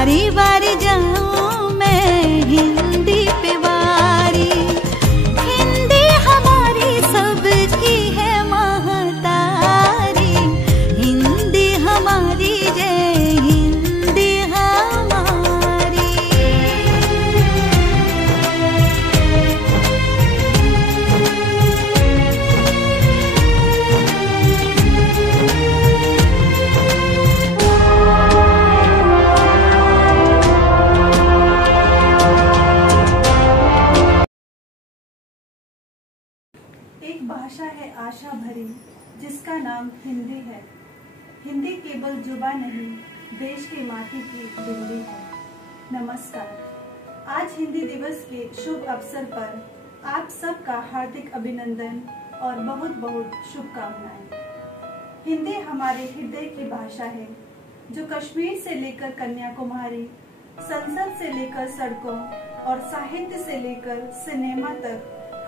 बारी बारी जाऊं मैं हिंदी पे वारी। हिंदी हमारी सबकी है महतारी, हिंदी हमारी जय हिंदी हमारी। एक भाषा है आशा भरी जिसका नाम हिंदी है। हिंदी केवल जुबान नहीं, देश की माटी की दिल्ली है। नमस्कार, आज हिंदी दिवस के शुभ अवसर पर आप सबका हार्दिक अभिनंदन और बहुत बहुत शुभकामनाएं। हिंदी हमारे हृदय की भाषा है जो कश्मीर से लेकर कन्याकुमारी, संसद से लेकर सड़कों और साहित्य से लेकर सिनेमा तक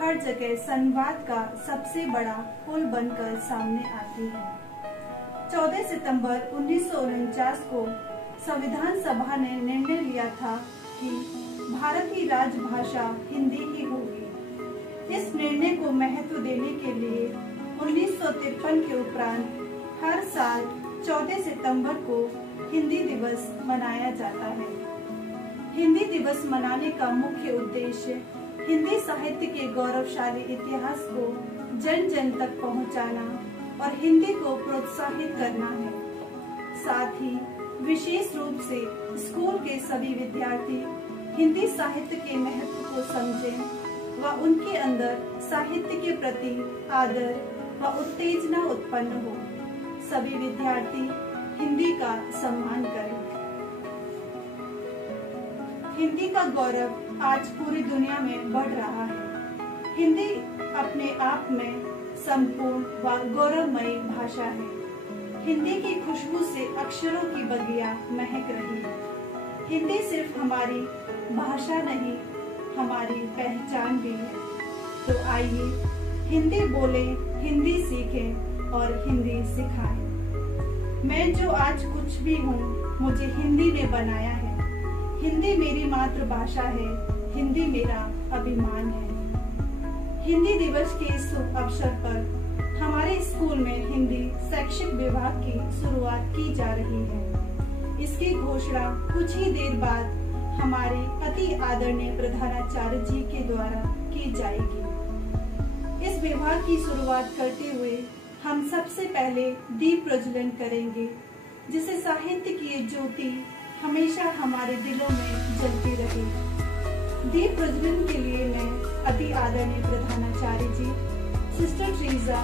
हर जगह संवाद का सबसे बड़ा पुल बनकर सामने आती है। 14 सितंबर 1949 को संविधान सभा ने निर्णय लिया था कि भारत की राजभाषा हिंदी ही होगी। इस निर्णय को महत्व देने के लिए 1953 के उपरांत हर साल 14 सितंबर को हिंदी दिवस मनाया जाता है। हिंदी दिवस मनाने का मुख्य उद्देश्य हिंदी साहित्य के गौरवशाली इतिहास को जन जन तक पहुंचाना और हिंदी को प्रोत्साहित करना है। साथ ही विशेष रूप से स्कूल के सभी विद्यार्थी हिंदी साहित्य के महत्व को समझें व उनके अंदर साहित्य के प्रति आदर व उत्तेजना उत्पन्न हो। सभी विद्यार्थी हिंदी का सम्मान करें। हिंदी का गौरव आज पूरी दुनिया में बढ़ रहा है। हिंदी अपने आप में संपूर्ण व गौरवमयी भाषा है। हिंदी की खुशबू से अक्षरों की बगिया महक रही है। हिंदी सिर्फ हमारी भाषा नहीं, हमारी पहचान भी है। तो आइए हिंदी बोलें, हिंदी सीखें और हिंदी सिखाएं। मैं जो आज कुछ भी हूँ, मुझे हिंदी ने बनाया है। हिंदी मेरी मातृभाषा है, हिंदी मेरा अभिमान है। हिंदी दिवस के इस अवसर पर हमारे स्कूल में हिंदी शैक्षिक विभाग की शुरुआत की जा रही है। इसकी घोषणा कुछ ही देर बाद हमारे अति आदरणीय प्रधानाचार्य जी के द्वारा की जाएगी। इस विभाग की शुरुआत करते हुए हम सबसे पहले दीप प्रज्वलन करेंगे, जिससे साहित्य की ज्योति हमेशा हमारे दिलों में जलती रहे। दीप प्रज्वलन के लिए मैं अति आदरणीय प्रधानाचार्य जी, सिस्टर ट्रीजा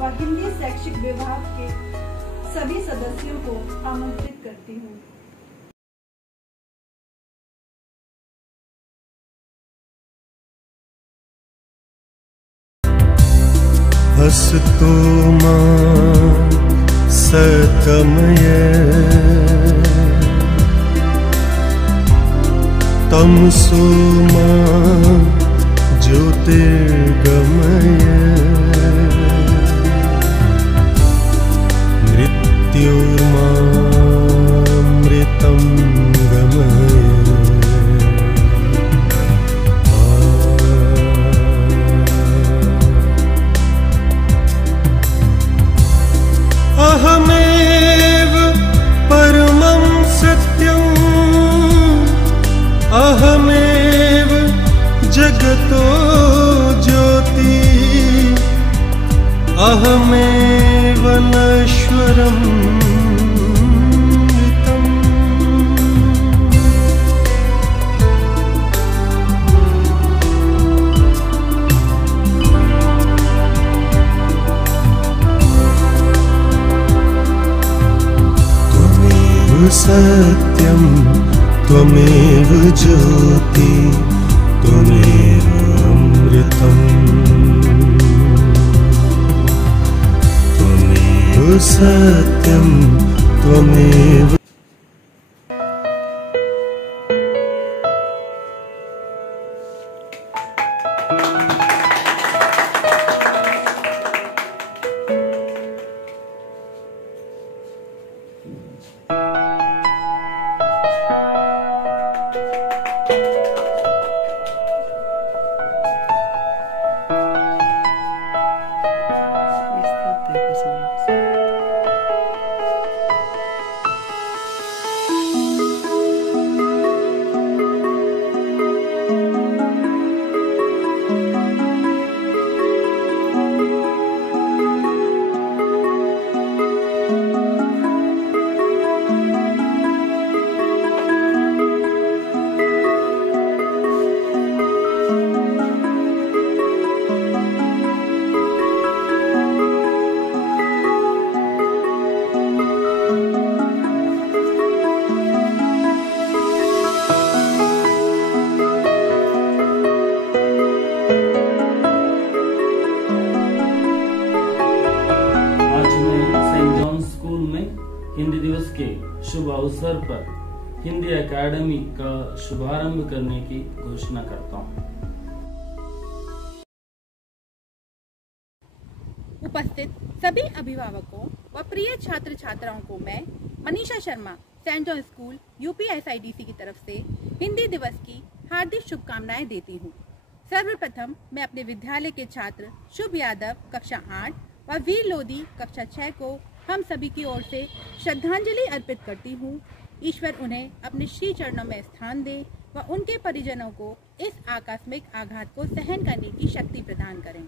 व हिंदी शैक्षिक विभाग के सभी सदस्यों को आमंत्रित करती हूँ। हस्तु मां सकमय तमसो मां ज्योतिर्गमय मृत्युर्मामृतं गमय। अहमेव परमं सत्यम् अहमेव जगतो ज्योति अहमेव नश्वरं मृतम्। त्वमेव सत्यं त्वमेव ज्योति त्वमेव अमृतम्। त्वमेव सत्यं त्वमेव। हिंदी दिवस के शुभ अवसर पर हिंदी एकेडमी का शुभारंभ करने की घोषणा करता हूँ। उपस्थित सभी अभिभावकों व प्रिय छात्र छात्राओं को मैं Manisha Sharma saint John school UPSIDC की तरफ से हिंदी दिवस की हार्दिक शुभकामनाएं देती हूँ। सर्वप्रथम मैं अपने विद्यालय के छात्र शुभ यादव कक्षा 8 व वीर लोधी कक्षा 6 को हम सभी की ओर से श्रद्धांजलि अर्पित करती हूँ। ईश्वर उन्हें अपने श्री चरणों में स्थान दे व उनके परिजनों को इस आकस्मिक आघात को सहन करने की शक्ति प्रदान करें।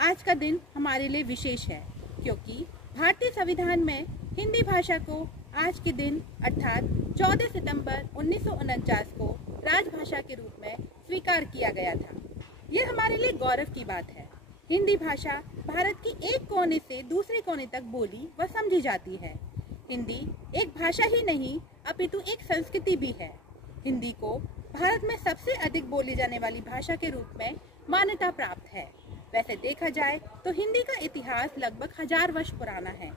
आज का दिन हमारे लिए विशेष है क्योंकि भारतीय संविधान में हिंदी भाषा को आज के दिन अर्थात 14 सितंबर 1949 को राजभाषा के रूप में स्वीकार किया गया था। यह हमारे लिए गौरव की बात है। हिंदी भाषा भारत की एक कोने से दूसरे कोने तक बोली व समझी जाती है। हिंदी एक भाषा ही नहीं अपितु एक संस्कृति भी है। हिंदी को भारत में सबसे अधिक बोली जाने वाली भाषा के रूप में मान्यता प्राप्त है। वैसे देखा जाए तो हिंदी का इतिहास लगभग 1000 वर्ष पुराना है,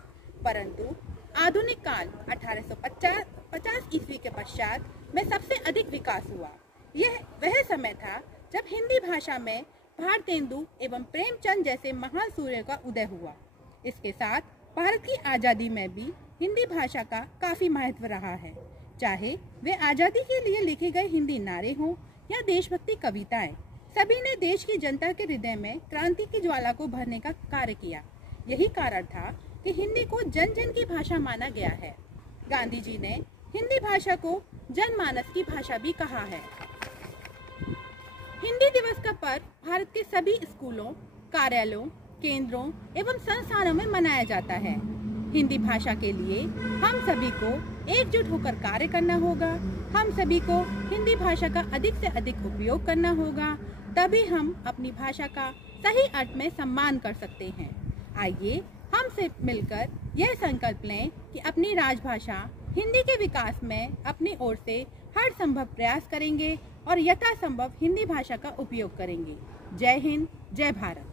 परंतु आधुनिक काल 1850 ईस्वी के पश्चात में सबसे अधिक विकास हुआ। यह वह समय था जब हिंदी भाषा में भारतेंदु एवं प्रेमचंद जैसे महान सूर्यों का उदय हुआ। इसके साथ भारत की आज़ादी में भी हिंदी भाषा का काफी महत्व रहा है, चाहे वे आज़ादी के लिए लिखे गए हिंदी नारे हों या देशभक्ति कविताएं। सभी ने देश की जनता के हृदय में क्रांति की ज्वाला को भरने का कार्य किया। यही कारण था कि हिंदी को जन जन की भाषा माना गया है। गांधी जी ने हिंदी भाषा को जनमानस की भाषा भी कहा है। हिंदी दिवस का पर्व भारत के सभी स्कूलों, कार्यालयों, केंद्रों एवं संस्थानों में मनाया जाता है। हिंदी भाषा के लिए हम सभी को एकजुट होकर कार्य करना होगा। हम सभी को हिंदी भाषा का अधिक से अधिक उपयोग करना होगा, तभी हम अपनी भाषा का सही अर्थ में सम्मान कर सकते हैं। आइए हम से मिलकर यह संकल्प लें कि अपनी राजभाषा हिंदी के विकास में अपनी ओर से हर संभव प्रयास करेंगे और यथासंभव हिंदी भाषा का उपयोग करेंगे। जय हिंद, जय भारत।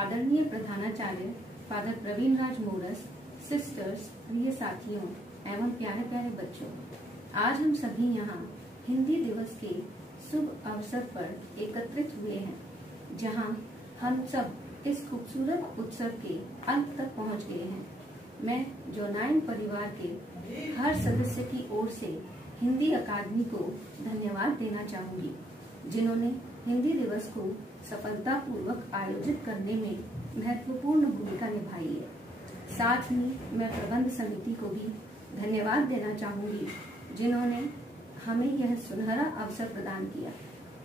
आदरणीय प्रधानाचार्य फादर प्रवीण राज मोरस, सिस्टर्स, प्रिय साथियों एवं प्यारे प्यारे बच्चों, आज हम सभी यहाँ हिंदी दिवस के शुभ अवसर पर एकत्रित हुए हैं, जहाँ हम सब इस खूबसूरत उत्सव के अंत तक पहुँच गए हैं। मैं जोनाइन परिवार के हर सदस्य की ओर से हिंदी अकादमी को धन्यवाद देना चाहूंगी, जिन्होंने हिंदी दिवस को सफलतापूर्वक आयोजित करने में महत्वपूर्ण भूमिका निभाई है। साथ ही मैं प्रबंध समिति को भी धन्यवाद देना चाहूंगी, जिन्होंने हमें यह सुनहरा अवसर प्रदान किया।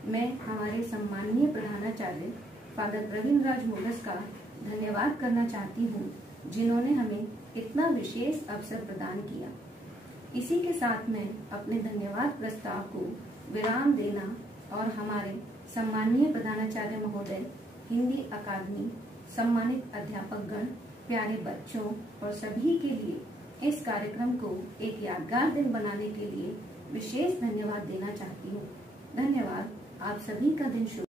मैं हमारे सम्माननीय प्रधानाचार्य फादर प्रवीण राज मोरस का धन्यवाद करना चाहती हूँ, जिन्होंने हमें इतना विशेष अवसर प्रदान किया। इसी के साथ मैं अपने धन्यवाद प्रस्ताव को विराम देना और हमारे सम्माननीय प्रधानाचार्य महोदय, हिंदी अकादमी, सम्मानित अध्यापकगण, प्यारे बच्चों और सभी के लिए इस कार्यक्रम को एक यादगार दिन बनाने के लिए विशेष धन्यवाद देना चाहती हूँ। धन्यवाद। आप सभी का दिन शुभ।